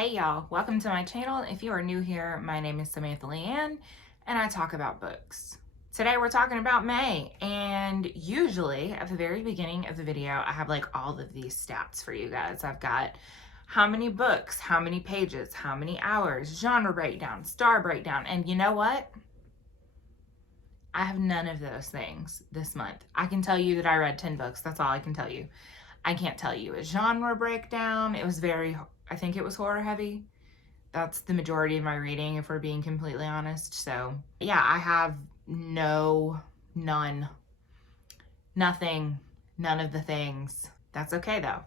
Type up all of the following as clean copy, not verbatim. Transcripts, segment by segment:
Hey y'all, welcome to my channel. If you are new here, my name is Samantha Leighanne and I talk about books. Today we're talking about May, and usually at the very beginning of the video I have like all of these stats for you guys. I've got how many books, how many pages, how many hours, genre breakdown, star breakdown, and you know what? I have none of those things this month. I can tell you that I read 10 books. That's all I can tell you. I can't tell you a genre breakdown. It was I think it was horror heavy. That's the majority of my reading, if we're being completely honest. So yeah, I have none, nothing, none of the things. That's okay though.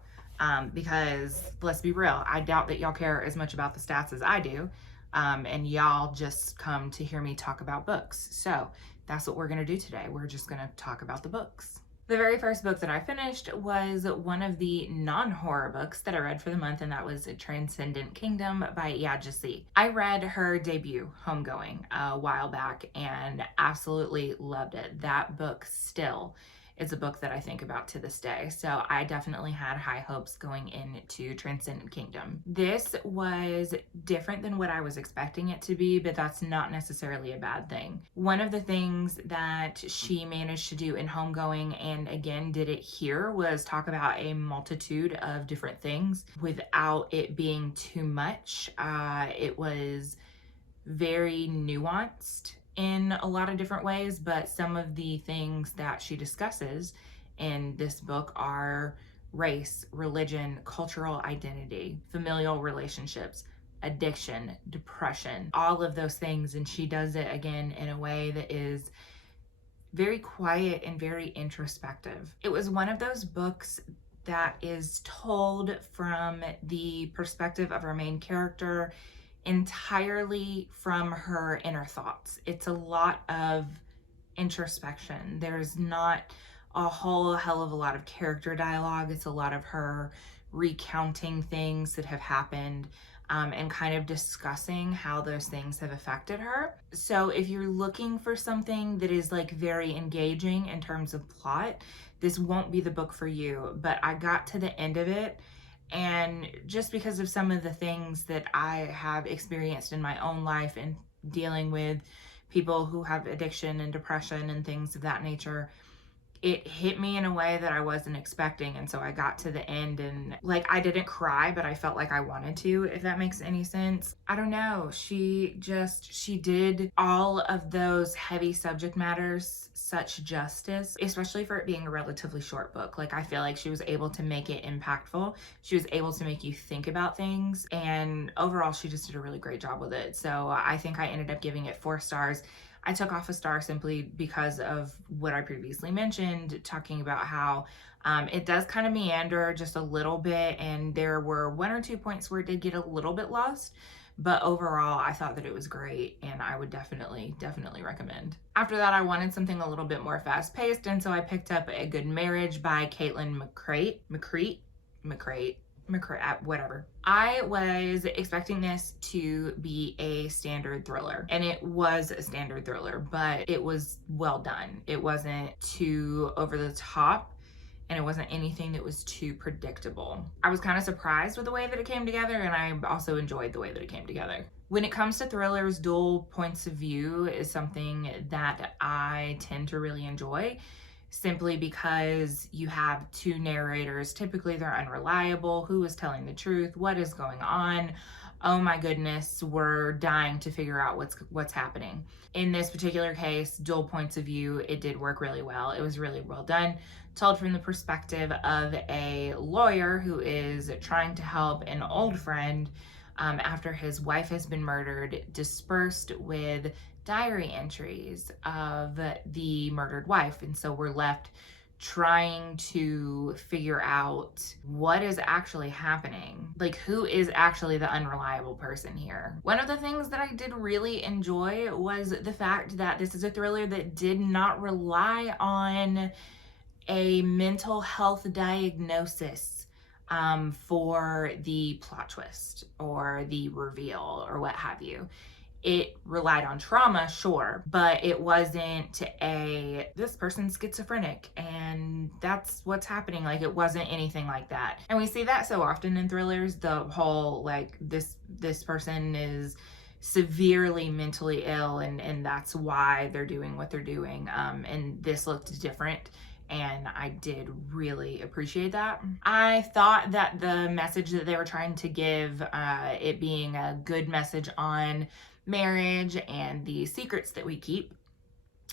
Because let's be real, I doubt that y'all care as much about the stats as I do. And y'all just come to hear me talk about books. So that's what we're gonna do today. We're just gonna talk about the books. The very first book that I finished was one of the non-horror books that I read for the month, and that was Transcendent Kingdom by Leighanne. I read her debut, Homegoing, a while back and absolutely loved it. That book still is a book that I think about to this day. So I definitely had high hopes going into Transcendent Kingdom. This was different than what I was expecting it to be, but that's not necessarily a bad thing. One of the things that she managed to do in Homegoing, and again did it here, was talk about a multitude of different things without it being too much. It was very nuanced in a lot of different ways, but some of the things that she discusses in this book are race, religion, cultural identity, familial relationships, addiction, depression, all of those things. And she does it again in a way that is very quiet and very introspective. It was one of those books that is told from the perspective of our main character, entirely from her inner thoughts. It's a lot of introspection. There's not a whole hell of a lot of character dialogue. It's a lot of her recounting things that have happened, and kind of discussing how those things have affected her. So if you're looking for something that is like very engaging in terms of plot, this won't be the book for you. But I got to the end of it, and just because of some of the things that I have experienced in my own life and dealing with people who have addiction and depression and things of that nature, it hit me in a way that I wasn't expecting. And so I got to the end and like, I didn't cry, but I felt like I wanted to, if that makes any sense. I don't know. She did all of those heavy subject matters such justice, especially for it being a relatively short book. Like, I feel like she was able to make it impactful. She was able to make you think about things. And overall, she just did a really great job with it. So I think I ended up giving it 4 stars. I took off a star simply because of what I previously mentioned, talking about how it does kind of meander just a little bit, and there were 1 or 2 points where it did get a little bit lost, but overall I thought that it was great and I would definitely recommend. After that, I wanted something a little bit more fast-paced, and so I picked up A Good Marriage by Caitlin McCrate, whatever. I was expecting this to be a standard thriller, and it was a standard thriller, but it was well done. It wasn't too over the top, and it wasn't anything that was too predictable. I was kind of surprised with the way that it came together, and I also enjoyed the way that it came together. When it comes to thrillers, dual points of view is something that I tend to really enjoy, simply because you have 2 narrators. Typically they're unreliable. Who is telling the truth? What is going on? Oh my goodness, we're dying to figure out what's happening. In this particular case, dual points of view, it did work really well. It was really well done. Told from the perspective of a lawyer who is trying to help an old friend after his wife has been murdered, dispersed with diary entries of the murdered wife. And so we're left trying to figure out what is actually happening. Like, who is actually the unreliable person here? One of the things that I did really enjoy was the fact that this is a thriller that did not rely on a mental health diagnosis for the plot twist or the reveal or what have you. It relied on trauma, sure, but it wasn't this person's schizophrenic and that's what's happening. Like, it wasn't anything like that. And we see that so often in thrillers, the whole, like, this person is severely mentally ill and that's why they're doing what they're doing. And this looked different, and I did really appreciate that. I thought that the message that they were trying to give, it being a good message on marriage and the secrets that we keep,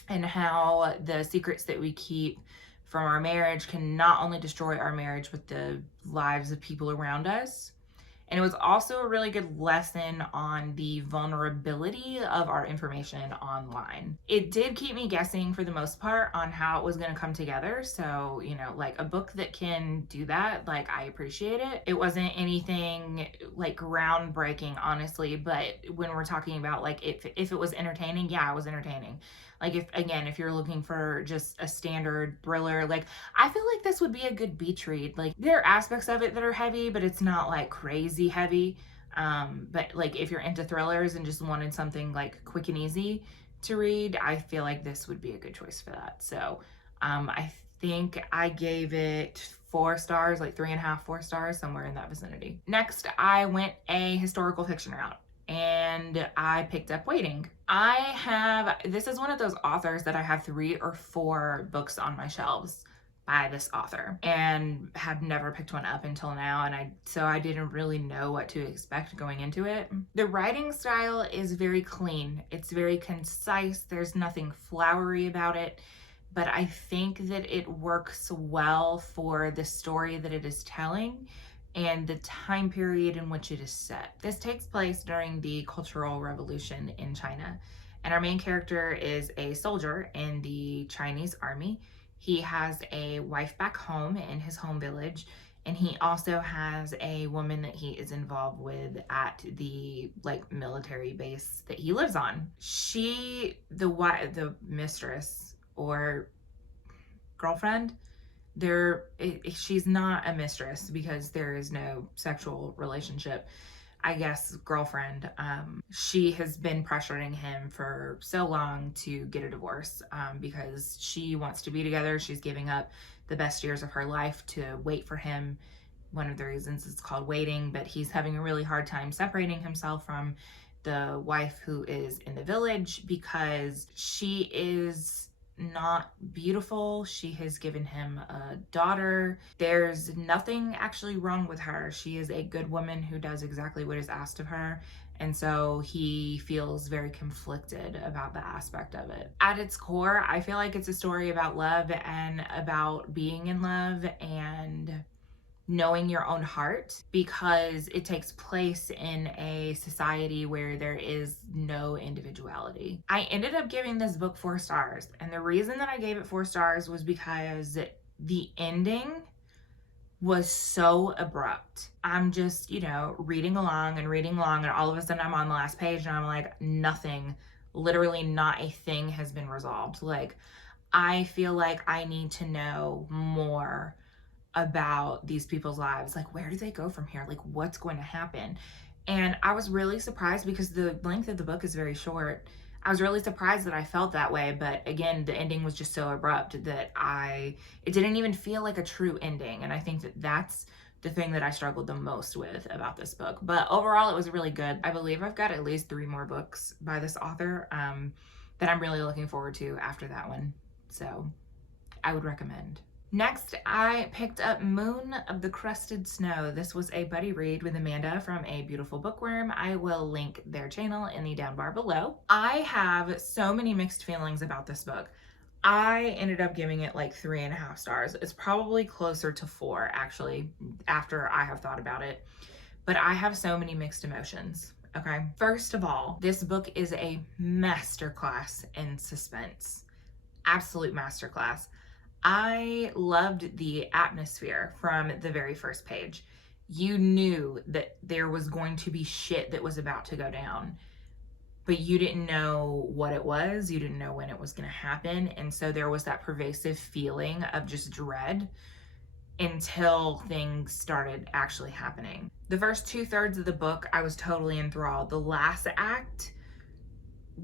and how the secrets that we keep from our marriage can not only destroy our marriage but the lives of people around us. And it was also a really good lesson on the vulnerability of our information online. It did keep me guessing for the most part on how it was going to come together. So, you know, like a book that can do that, like, I appreciate it. It wasn't anything like groundbreaking, honestly, but when we're talking about like if it was entertaining, yeah, it was entertaining. Like, if you're looking for just a standard thriller, like, I feel like this would be a good beach read. Like, there are aspects of it that are heavy, but it's not like crazy heavy. But like, if you're into thrillers and just wanted something like quick and easy to read, I feel like this would be a good choice for that. So I think I gave it 4 stars, like 3.5, 4 stars, somewhere in that vicinity. Next, I went a historical fiction route, and I picked up Waiting. This is one of those authors that I have 3 or 4 books on my shelves by this author and have never picked one up until now, and so I didn't really know what to expect going into it. The writing style is very clean. It's very concise. There's nothing flowery about it, but I think that it works well for the story that it is telling and the time period in which it is set. This takes place during the Cultural Revolution in China, and our main character is a soldier in the Chinese army. He has a wife back home in his home village, and he also has a woman that he is involved with at the like military base that he lives on. The mistress or girlfriend, she's not a mistress because there is no sexual relationship. I guess girlfriend, she has been pressuring him for so long to get a divorce, because she wants to be together. She's giving up the best years of her life to wait for him. One of the reasons it's called Waiting, but he's having a really hard time separating himself from the wife who is in the village because she is not beautiful. She has given him a daughter. There's nothing actually wrong with her. She is a good woman who does exactly what is asked of her. And so he feels very conflicted about the aspect of it. At its core, I feel like it's a story about love and about being in love and knowing your own heart, because it takes place in a society where there is no individuality. I ended up giving this book 4 stars, and the reason that I gave it 4 stars was because the ending was so abrupt. I'm just, reading along, and all of a sudden I'm on the last page and I'm like, nothing, literally not a thing has been resolved. Like, I feel like I need to know more about these people's lives. Like, where do they go from here? Like, what's going to happen? And I was really surprised because the length of the book is very short. I was really surprised that I felt that way, but again, the ending was just so abrupt that it didn't even feel like a true ending. And I think that that's the thing that I struggled the most with about this book. But overall, it was really good. I believe I've got at least 3 more books by this author that I'm really looking forward to after that one. So I would recommend. Next, I picked up Moon of the Crusted Snow. This was a buddy read with Amanda from A Beautiful Bookworm. I will link their channel in the down bar below. I have so many mixed feelings about this book. I ended up giving it like 3.5 stars. It's probably closer to 4, actually, after I have thought about it. But I have so many mixed emotions. Okay. First of all, this book is a masterclass in suspense. Absolute masterclass. I loved the atmosphere from the very first page. You knew that there was going to be shit that was about to go down, but you didn't know what it was. You didn't know when it was going to happen. And so there was that pervasive feeling of just dread until things started actually happening. The first 2/3 of the book, I was totally enthralled. The last act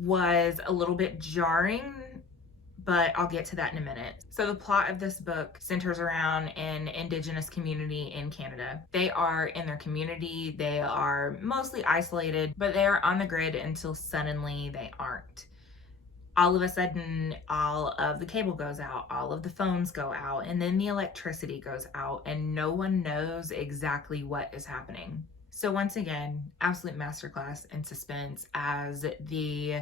was a little bit jarring, but I'll get to that in a minute. So the plot of this book centers around an Indigenous community in Canada. They are in their community, they are mostly isolated, but they are on the grid until suddenly they aren't. All of a sudden, all of the cable goes out, all of the phones go out, and then the electricity goes out, and no one knows exactly what is happening. So once again, absolute masterclass in suspense as the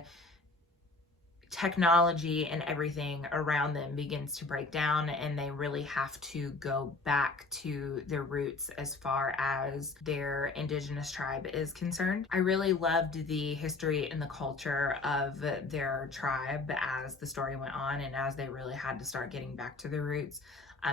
technology and everything around them begins to break down, and they really have to go back to their roots as far as their indigenous tribe is concerned. I really loved the history and the culture of their tribe as the story went on and as they really had to start getting back to their roots.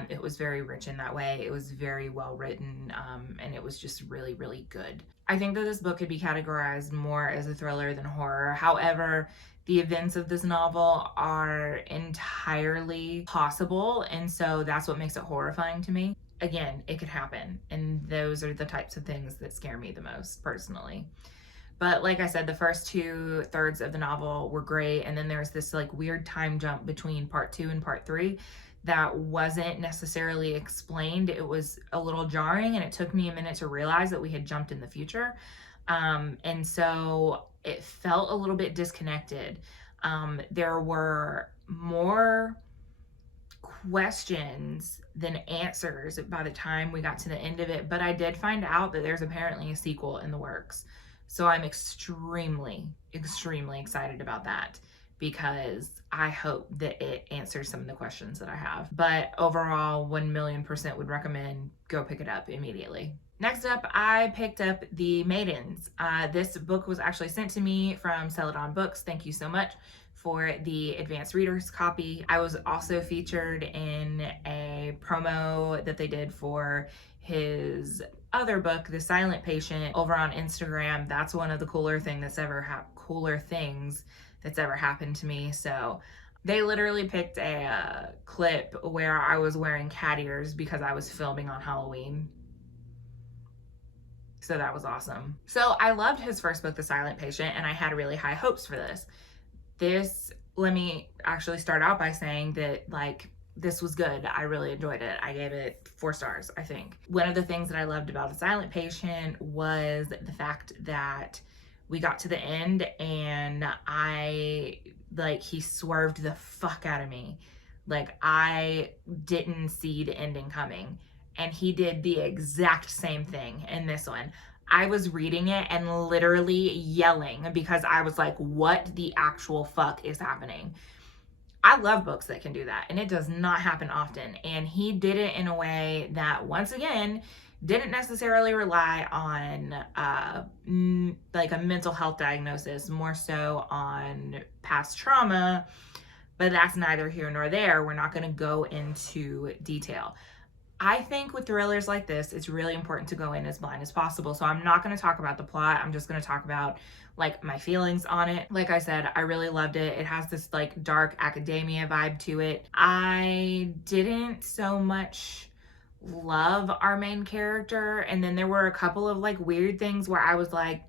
It was very rich in that way. It was very well written, and it was just really, really good. I think that this book could be categorized more as a thriller than horror. However, the events of this novel are entirely possible, and so that's what makes it horrifying to me. Again, it could happen, and those are the types of things that scare me the most, personally. But like I said, the first 2/3 of the novel were great, and then there's this like weird time jump between part 2 and part 3 that wasn't necessarily explained. It was a little jarring, and it took me a minute to realize that we had jumped in the future. And so it felt a little bit disconnected. There were more questions than answers by the time we got to the end of it, but I did find out that there's apparently a sequel in the works. So I'm extremely, extremely excited about that, because I hope that it answers some of the questions that I have. But overall, 1,000,000% would recommend go pick it up immediately. Next up, I picked up The Maidens. This book was actually sent to me from Celadon Books. Thank you so much for the advanced reader's copy. I was also featured in a promo that they did for his other book, The Silent Patient, over on Instagram. That's one of the cooler things that's ever happened to me. So they literally picked a clip where I was wearing cat ears because I was filming on Halloween. So that was awesome. So I loved his first book, The Silent Patient, and I had really high hopes for this. Let me actually start out by saying that, like, this was good. I really enjoyed it. I gave it 4 stars, I think. One of the things that I loved about The Silent Patient was the fact that we got to the end and he swerved the fuck out of me. Like, I didn't see the ending coming. And he did the exact same thing in this one. I was reading it and literally yelling because I was like, what the actual fuck is happening? I love books that can do that, and it does not happen often. And he did it in a way that, once again, didn't necessarily rely on like a mental health diagnosis, more so on past trauma, but that's neither here nor there. We're not going to go into detail. I think with thrillers like this, it's really important to go in as blind as possible. So I'm not going to talk about the plot. I'm just going to talk about like my feelings on it. Like I said, I really loved it. It has this like dark academia vibe to it. I didn't so much love our main character, and then there were a couple of like weird things where I was like,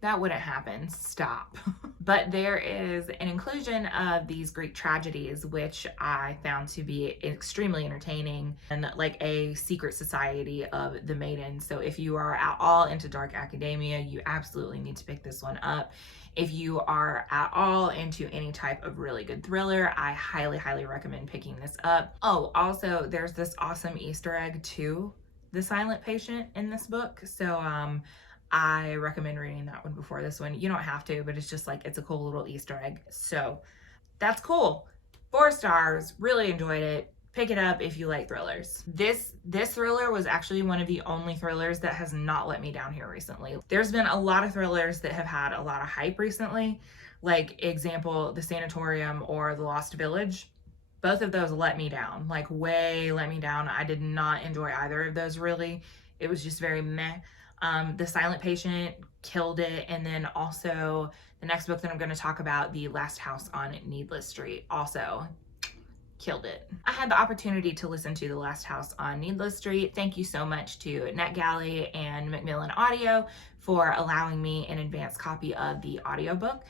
that wouldn't happen, stop. But there is an inclusion of these Greek tragedies, which I found to be extremely entertaining, and like a secret society of the Maidens. So if you are at all into dark academia, you absolutely need to pick this one up. If you are at all into any type of really good thriller, I highly, highly recommend picking this up. Oh, also, there's this awesome Easter egg to The Silent Patient in this book. So I recommend reading that one before this one. You don't have to, but it's just like, it's a cool little Easter egg. So that's cool. 4 stars, really enjoyed it. Pick it up if you like thrillers. This thriller was actually one of the only thrillers that has not let me down here recently. There's been a lot of thrillers that have had a lot of hype recently, like example, The Sanatorium or The Lost Village. Both of those let me down, like way let me down. I did not enjoy either of those really. It was just very meh. The Silent Patient killed it. And then also the next book that I'm going to talk about, The Last House on Needless Street, also killed it. I had the opportunity to listen to The Last House on Needless Street. Thank you so much to NetGalley and Macmillan Audio for allowing me an advanced copy of the audiobook.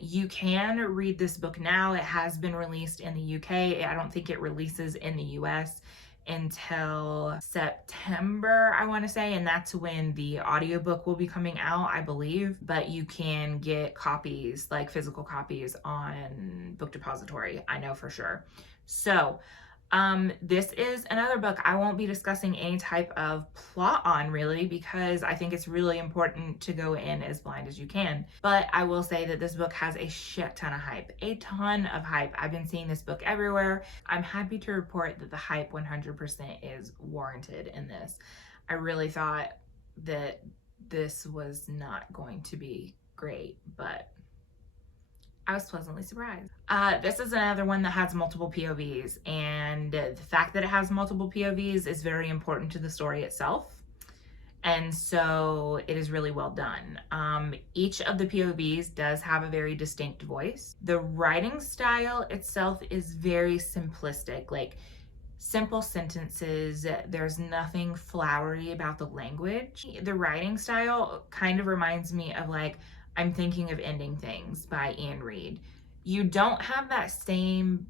You can read this book now. It has been released in the UK. I don't think it releases in the US until September, I want to say, and that's when the audiobook will be coming out, I believe. But you can get copies, like physical copies, on Book Depository, I know for sure. So this is another book I won't be discussing any type of plot on, really, because I think it's really important to go in as blind as you can. But I will say that this book has a shit ton of hype, a ton of hype. I've been seeing this book everywhere. I'm happy to report that the hype 100% is warranted in this. I really thought that this was not going to be great, but I was pleasantly surprised. This is another one that has multiple POVs, and the fact that it has multiple POVs is very important to the story itself. And so it is really well done. Each of the POVs does have a very distinct voice. The writing style itself is very simplistic, like simple sentences. There's nothing flowery about the language. The writing style kind of reminds me of like I'm Thinking of Ending Things by Anne Reid. You don't have that same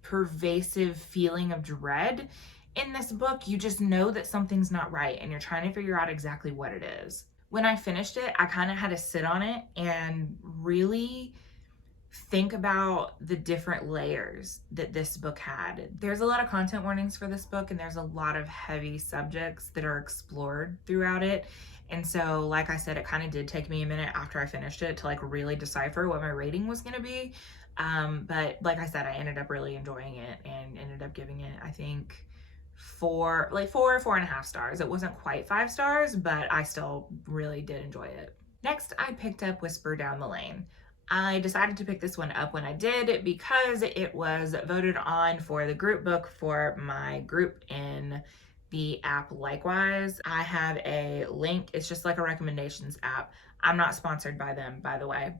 pervasive feeling of dread in this book. You just know that something's not right and you're trying to figure out exactly what it is. When I finished it, I kind of had to sit on it and really think about the different layers that this book had. There's a lot of content warnings for this book, and there's a lot of heavy subjects that are explored throughout it. And so, like I said, it kind of did take me a minute after I finished it to like really decipher what my rating was going to be. But like I said, I ended up really enjoying it and ended up giving it, I think, four and a half stars. It wasn't quite 5 stars, but I still really did enjoy it. Next, I picked up Whisper Down the Lane. I decided to pick this one up when I did because it was voted on for the group book for my group in the app. Likewise, I have a link. It's just like a recommendations app. I'm not sponsored by them, by the way.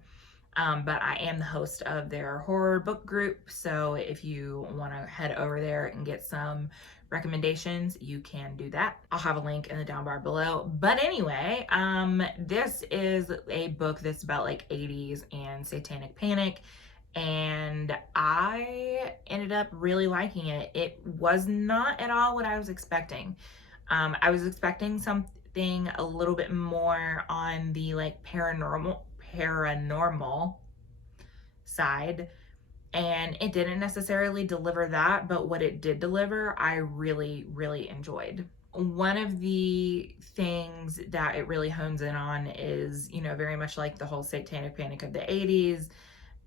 But I am the host of their horror book group. So if you want to head over there and get some recommendations, you can do that. I'll have a link in the down bar below. But anyway, this is a book that's about like 80s and satanic panic. And I ended up really liking it. It was not at all what I was expecting. I was expecting something a little bit more on the like paranormal side, and it didn't necessarily deliver that, but what it did deliver, I really, really enjoyed. One of the things that it really hones in on is, you know, very much like the whole satanic panic of the 80s.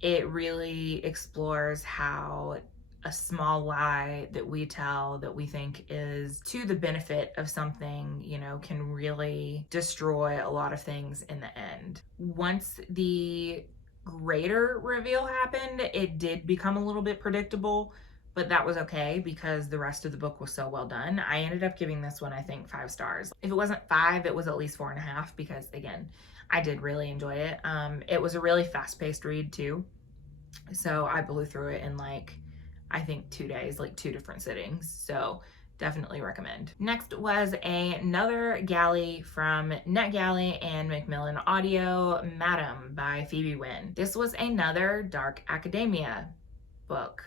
It really explores how a small lie that we tell that we think is to the benefit of something, you know, can really destroy a lot of things in the end. Once the greater reveal happened, it did become a little bit predictable, but that was okay because the rest of the book was so well done. I ended up giving this one, I think, 5 stars. If it wasn't 5, it was at least 4.5 because, again, I did really enjoy it. It was a really fast-paced read too. So I blew through it in like, I think 2 days, like 2 different sittings. So definitely recommend. Next was another galley from NetGalley and Macmillan Audio, Madam by Phoebe Wynn. This was another dark academia book.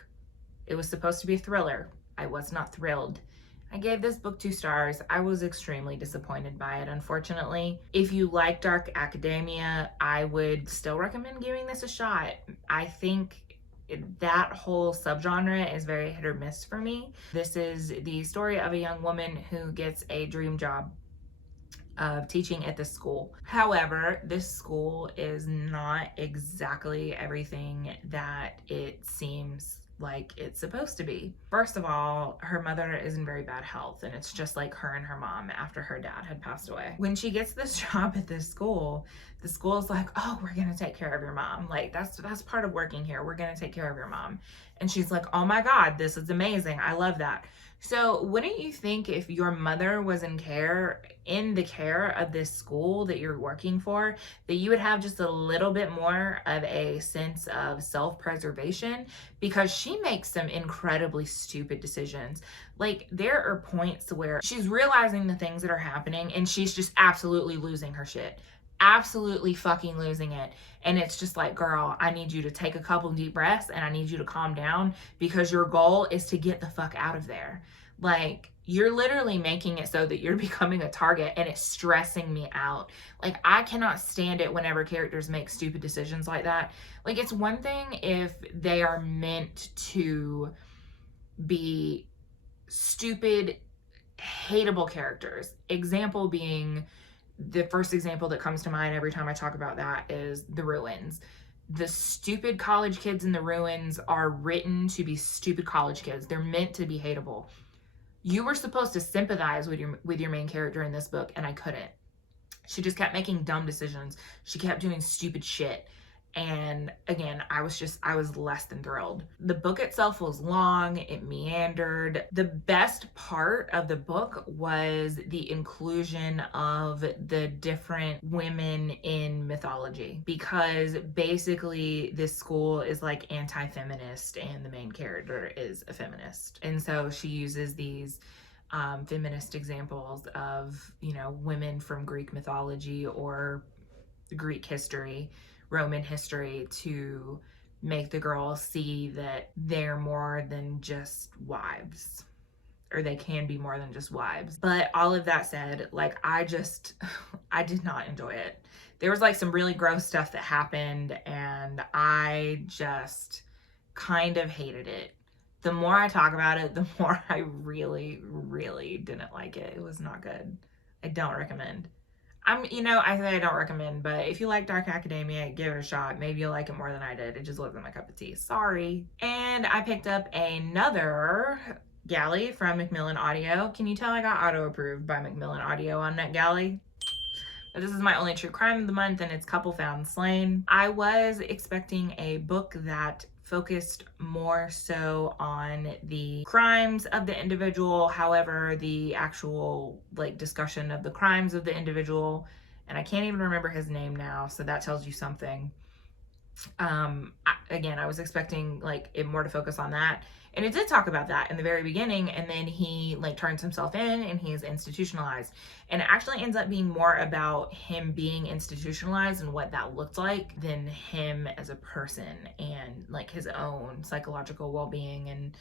It was supposed to be a thriller. I was not thrilled. I gave this book 2 stars. I was extremely disappointed by it, unfortunately. If you like dark academia, I would still recommend giving this a shot. I think that whole subgenre is very hit or miss for me. This is the story of a young woman who gets a dream job of teaching at this school. However, this school is not exactly everything that it seems like it's supposed to be. First of all, her mother is in very bad health, and it's just like her and her mom after her dad had passed away. When she gets this job at this school, the school's like, oh, we're gonna take care of your mom. Like, that's part of working here. We're gonna take care of your mom. And she's like, oh my God, this is amazing. I love that. So wouldn't you think if your mother was in the care of this school that you're working for, that you would have just a little bit more of a sense of self-preservation? Because she makes some incredibly stupid decisions. Like, there are points where she's realizing the things that are happening and she's just absolutely losing her shit. absolutely fucking losing it. And it's just like, girl, I need you to take a couple deep breaths and I need you to calm down because your goal is to get the fuck out of there. Like, you're literally making it so that you're becoming a target and it's stressing me out. Like, I cannot stand it whenever characters make stupid decisions like that. Like, it's one thing if they are meant to be stupid, hateable characters. Example being, the first example that comes to mind every time I talk about that is the Ruins. The stupid college kids in the Ruins are written to be stupid college kids. They're meant to be hateable. You were supposed to sympathize with your main character in this book, and I couldn't. She just kept making dumb decisions. She kept doing stupid shit. And again, I was less than thrilled. The book itself was long, it meandered. The best part of the book was the inclusion of the different women in mythology, because basically this school is like anti-feminist and the main character is a feminist. And so she uses these feminist examples of, you know, women from Greek mythology or Greek history, Roman history, to make the girls see that they're more than just wives, or they can be more than just wives. But all of that said, like, I did not enjoy it. There was like some really gross stuff that happened and I just kind of hated it. The more I talk about it, the more I really, really didn't like it. It was not good. I don't recommend. I say I don't recommend, but if you like Dark Academia, give it a shot. Maybe you'll like it more than I did. It just wasn't my cup of tea. Sorry. And I picked up another galley from Macmillan Audio. Can you tell I got auto-approved by Macmillan Audio on NetGalley? But this is my only true crime of the month, and it's Couple Found Slain. I was expecting a book that focused more so on the crimes of the individual. However, the actual like discussion of the crimes of the individual, and I can't even remember his name now, so that tells you something. I was expecting like it more to focus on that, and it did talk about that in the very beginning, and then he like turns himself in and he is institutionalized, and it actually ends up being more about him being institutionalized and what that looked like than him as a person and like his own psychological well-being. And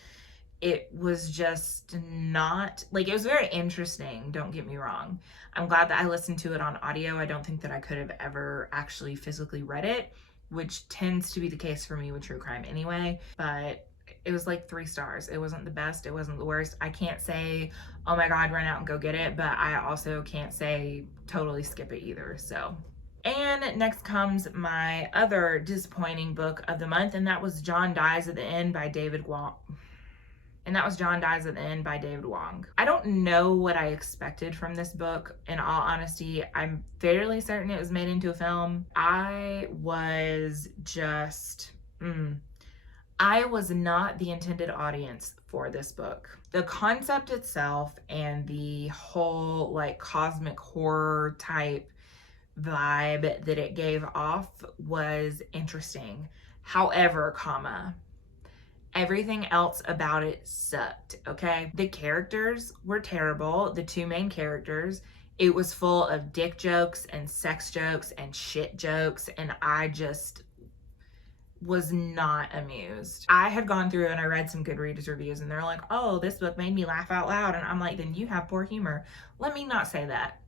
it was just not like, it was very interesting, don't get me wrong. I'm glad that I listened to it on audio. I don't think that I could have ever actually physically read it, which tends to be the case for me with true crime anyway. But it was like 3 stars. It wasn't the best, it wasn't the worst. I can't say, oh my god, run out and go get it, but I also can't say totally skip it either. So, and next comes my other disappointing book of the month, and that was John Dies at the End by David Wong. I don't know what I expected from this book. In all honesty, I'm fairly certain it was made into a film. I was not the intended audience for this book. The concept itself and the whole like cosmic horror type vibe that it gave off was interesting. However, everything else about it sucked, okay? The characters were terrible, the 2 main characters. It was full of dick jokes and sex jokes and shit jokes, and I just was not amused. I had gone through and I read some Goodreads reviews and they're like, oh, this book made me laugh out loud. And I'm like, then you have poor humor. Let me not say that.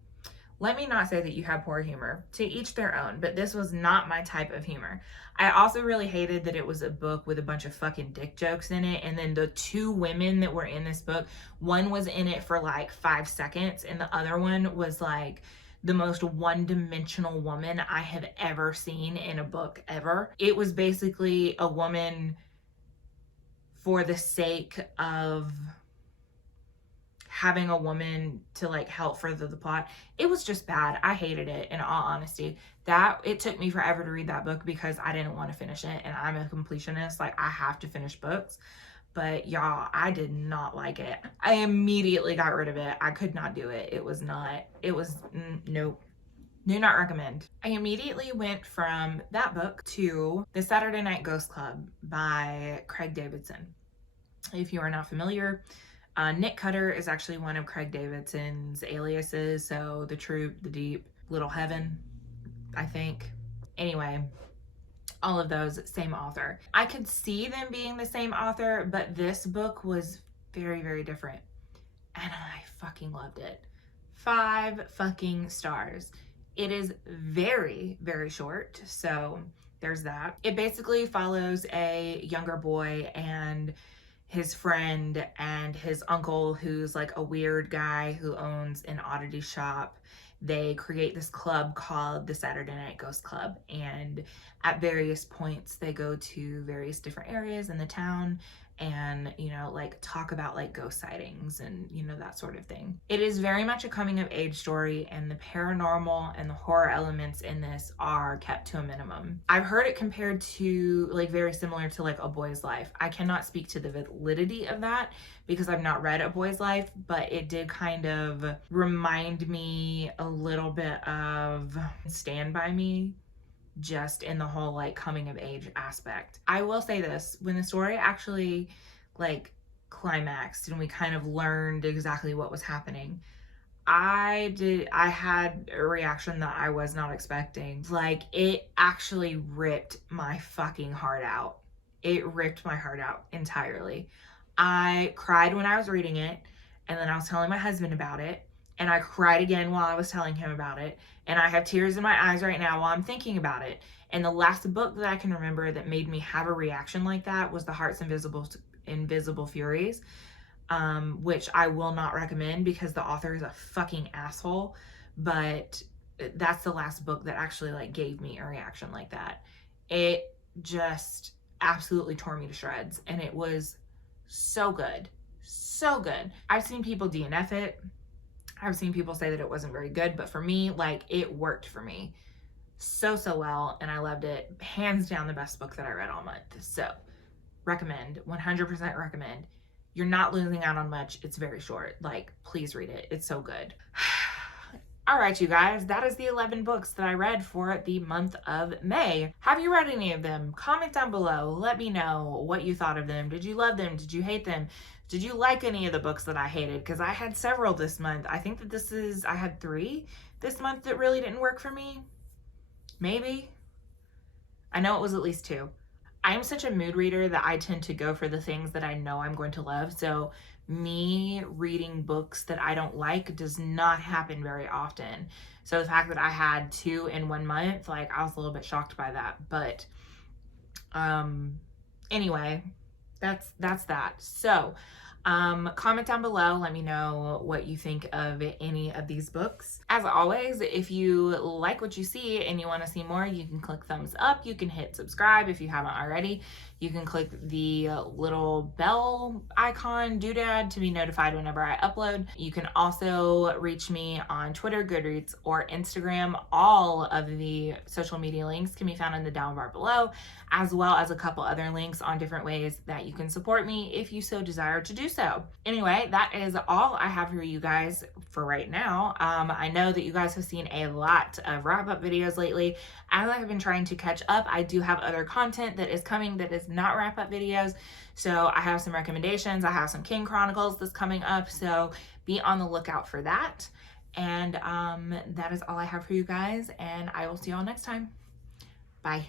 Let me not say that you have poor humor. To each their own, but this was not my type of humor. I also really hated that it was a book with a bunch of fucking dick jokes in it, and then the 2 women that were in this book, one was in it for like 5 seconds, and the other one was like the most one-dimensional woman I have ever seen in a book ever. It was basically a woman for the sake of having a woman to like help further the plot. It was just bad. I hated it, in all honesty. It took me forever to read that book because I didn't want to finish it, and I'm a completionist. Like, I have to finish books. But y'all, I did not like it. I immediately got rid of it. I could not do it. Nope. Do not recommend. I immediately went from that book to The Saturday Night Ghost Club by Craig Davidson. If you are not familiar, Nick Cutter is actually one of Craig Davidson's aliases. So The Troop, The Deep, Little Heaven, I think. Anyway, all of those, same author. I could see them being the same author, but this book was very, very different. And I fucking loved it. 5 fucking stars. It is very, very short, so there's that. It basically follows a younger boy and his friend and his uncle, who's like a weird guy who owns an oddity shop. They create this club called the Saturday Night Ghost Club, and at various points they go to various different areas in the town and, you know, like talk about like ghost sightings and, you know, that sort of thing. It is very much a coming of age story, and the paranormal and the horror elements in this are kept to a minimum. I've heard it compared to like very similar to like A Boy's Life. I cannot speak to the validity of that because I've not read A Boy's Life, but it did kind of remind me a little bit of Stand By Me, just in the whole like coming of age aspect. I will say this, when the story actually like climaxed and we kind of learned exactly what was happening, I had a reaction that I was not expecting. Like, it actually ripped my fucking heart out. It ripped my heart out entirely. I cried when I was reading it, and then I was telling my husband about it, and I cried again while I was telling him about it, and I have tears in my eyes right now while I'm thinking about it. And the last book that I can remember that made me have a reaction like that was The Heart's Invisible Furies, which I will not recommend because the author is a fucking asshole, but that's the last book that actually like gave me a reaction like that. It just absolutely tore me to shreds, and it was so good. So good. I've seen people DNF it. I've seen people say that it wasn't very good, but for me, like, it worked for me so well, and I loved it. Hands down the best book that I read all month. So recommend, 100% recommend. You're not losing out on much. It's very short. Like, please read it. It's so good. All right, you guys, that is the 11 books that I read for the month of May. Have you read any of them? Comment down below. Let me know what you thought of them. Did you love them? Did you hate them? Did you like any of the books that I hated? Because I had several this month. I think that I had 3 this month that really didn't work for me. Maybe. I know it was at least 2. I'm such a mood reader that I tend to go for the things that I know I'm going to love. So me reading books that I don't like does not happen very often. So the fact that I had 2 in 1 month, like, I was a little bit shocked by that. But anyway, that's that. So comment down below. Let me know what you think of any of these books. As always, if you like what you see and you want to see more, you can click thumbs up. You can hit subscribe if you haven't already. You can click the little bell icon doodad to be notified whenever I upload. You can also reach me on Twitter, Goodreads, or Instagram. All of the social media links can be found in the down bar below, as well as a couple other links on different ways that you can support me if you so desire to do so. Anyway, that is all I have for you guys for right now. I know that you guys have seen a lot of wrap-up videos lately. As I have been trying to catch up, I do have other content that is coming that is not wrap-up videos. So I have some recommendations. I have some King Chronicles that's coming up, so be on the lookout for that. And that is all I have for you guys, and I will see you all next time. Bye.